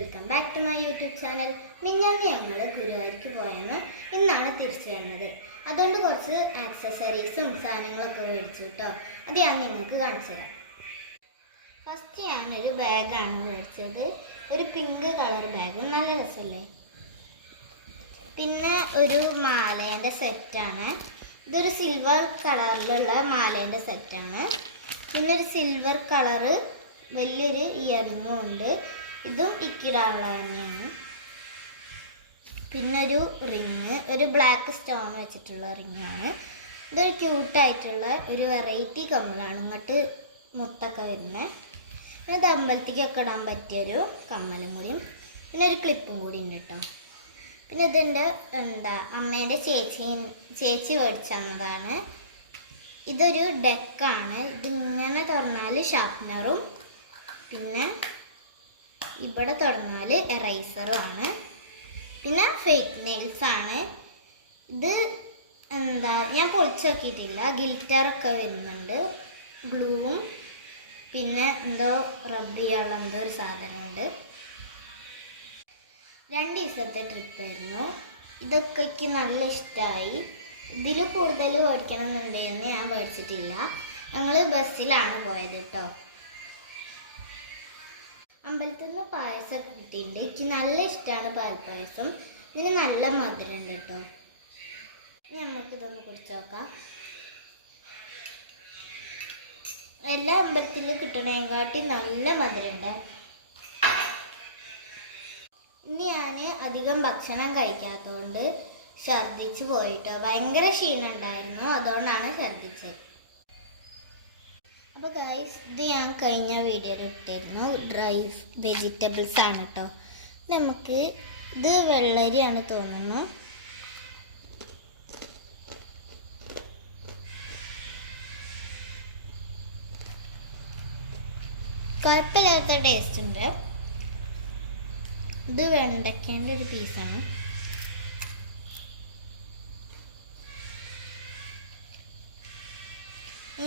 Welcome back to my YouTube channel. മിഞ്ഞാന്ന് ഞങ്ങൾ ഗുരുവായൂർക്ക് പോയെന്ന് ഇന്നാണ് തിരിച്ചു വരുന്നത്. അതുകൊണ്ട് കുറച്ച് ആക്സസറീസും സാധനങ്ങളൊക്കെ മേടിച്ചു കേട്ടോ. അത് ഞാൻ നിങ്ങൾക്ക് കാണിച്ചു തരാം. ഫസ്റ്റ് ഞാനൊരു ബാഗാണ് മേടിച്ചത്. ഒരു പിങ്ക് കളർ ബാഗ്, നല്ല രസമല്ലേ. പിന്നെ ഒരു മാലേൻ്റെ സെറ്റാണ്. ഇതൊരു സിൽവർ കളറിലുള്ള മാലേൻ്റെ സെറ്റാണ്. പിന്നെ ഒരു സിൽവർ കളറ് വലിയൊരു ഇയറിങ്ങും ഉണ്ട്. ഇതും ഇക്കിടാനുള്ള തന്നെയാണ്. പിന്നെ ഒരു റിങ്, ഒരു ബ്ലാക്ക് സ്റ്റോൺ വെച്ചിട്ടുള്ള റിങ്ങാണ്. ഇതൊരു ക്യൂട്ടായിട്ടുള്ള ഒരു വെറൈറ്റി കമ്മലാണ്. ഇങ്ങോട്ട് മുത്തൊക്കെ വരുന്നത്. പിന്നെ ഇത് അമ്പലത്തേക്കൊക്കെ ഇടാൻ പറ്റിയൊരു കമ്മലും കൂടിയും പിന്നെ ഒരു ക്ലിപ്പും കൂടി ഉണ്ട് കേട്ടോ. പിന്നെ ഇതെൻ്റെ അമ്മേൻ്റെ ചേച്ചി മേടിച്ചു തന്നതാണ്. ഇതൊരു ഡെക്കാണ്. ഇതിങ്ങനെ തുറന്നാൽ ഷാർപ്നറും പിന്നെ ഇവിടെ തുറന്നാൽ എറൈസറും ആണ്. പിന്നെ ഫേക്ക് നെയിൽസ് ആണ്. ഇത് ഞാൻ പൊളിച്ചു നോക്കിയിട്ടില്ല. ഗിൽറ്ററൊക്കെ വരുന്നുണ്ട്, ഗ്ലൂവും പിന്നെ എന്തോ റബ്ബ് ചെയ്യാനുള്ള എന്തോ ഒരു സാധനമുണ്ട്. 2 ദിവസത്തെ ട്രിപ്പായിരുന്നു. ഇതൊക്കെ എനിക്ക് നല്ല ഇഷ്ടമായി. ഇതിൽ കൂടുതൽ മേടിക്കണം എന്നുണ്ടെന്ന് ഞാൻ മേടിച്ചിട്ടില്ല. ഞങ്ങൾ ബസ്സിലാണ് പോയത് കേട്ടോ. അമ്പലത്തിൽ നിന്ന് പായസമൊക്കെ കിട്ടിയിട്ടുണ്ട്. എനിക്ക് നല്ല ഇഷ്ടമാണ് പാൽപ്പായസം. ഇതിന് നല്ല മധുരമുണ്ട് കേട്ടോ. ഇനി നമുക്കിതൊന്ന് കുടിച്ച് നോക്കാം. എല്ലാ അമ്പലത്തിലും കിട്ടണേക്കാട്ടി നല്ല മധുരമുണ്ട്. ഇനി ഞാൻ അധികം ഭക്ഷണം കഴിക്കാത്തതുകൊണ്ട് ഛർദിച്ച് പോയിട്ടോ. ഭയങ്കര ക്ഷീണം ഉണ്ടായിരുന്നു, അതുകൊണ്ടാണ് ഛർദിച്ചത്. അപ്പോൾ ഗൈസ്, ഇത് ഞാൻ കഴിഞ്ഞ വീഡിയോയിൽ ഇട്ടിരുന്നു. ഡ്രൈ വെജിറ്റബിൾസ് ആണ് കേട്ടോ. നമുക്ക് ഇത് വെള്ളരിയാണ് തോന്നുന്നു. കുഴപ്പമില്ലാത്ത ടേസ്റ്റ് ഉണ്ട്. ഇത് വെണ്ടയ്ക്കേൻ്റെ ഒരു പീസാണ്.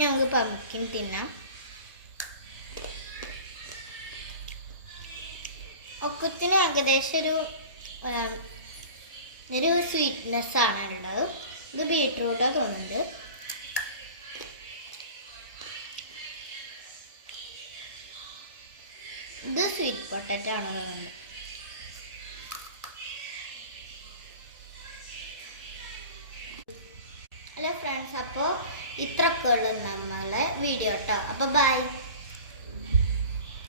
നമുക്ക് പംകിൻ തിന്നാം. ഒക്കത്തിന് ഏകദേശം ഒരു സ്വീറ്റ്നെസ് ആണ് ഉള്ളത്. ഇത് ബീട്രൂട്ടാ തോന്നുന്നുണ്ട്. ഇത് സ്വീറ്റ് പൊട്ടറ്റോ ആണ് തോന്നുന്നത്. ഹലോ ഫ്രണ്ട്സ്, അപ്പോൾ ഇത്രയൊക്കെ ഉള്ളൂ നമ്മളെ വീഡിയോ കേട്ടോ. അപ്പോൾ ബൈ.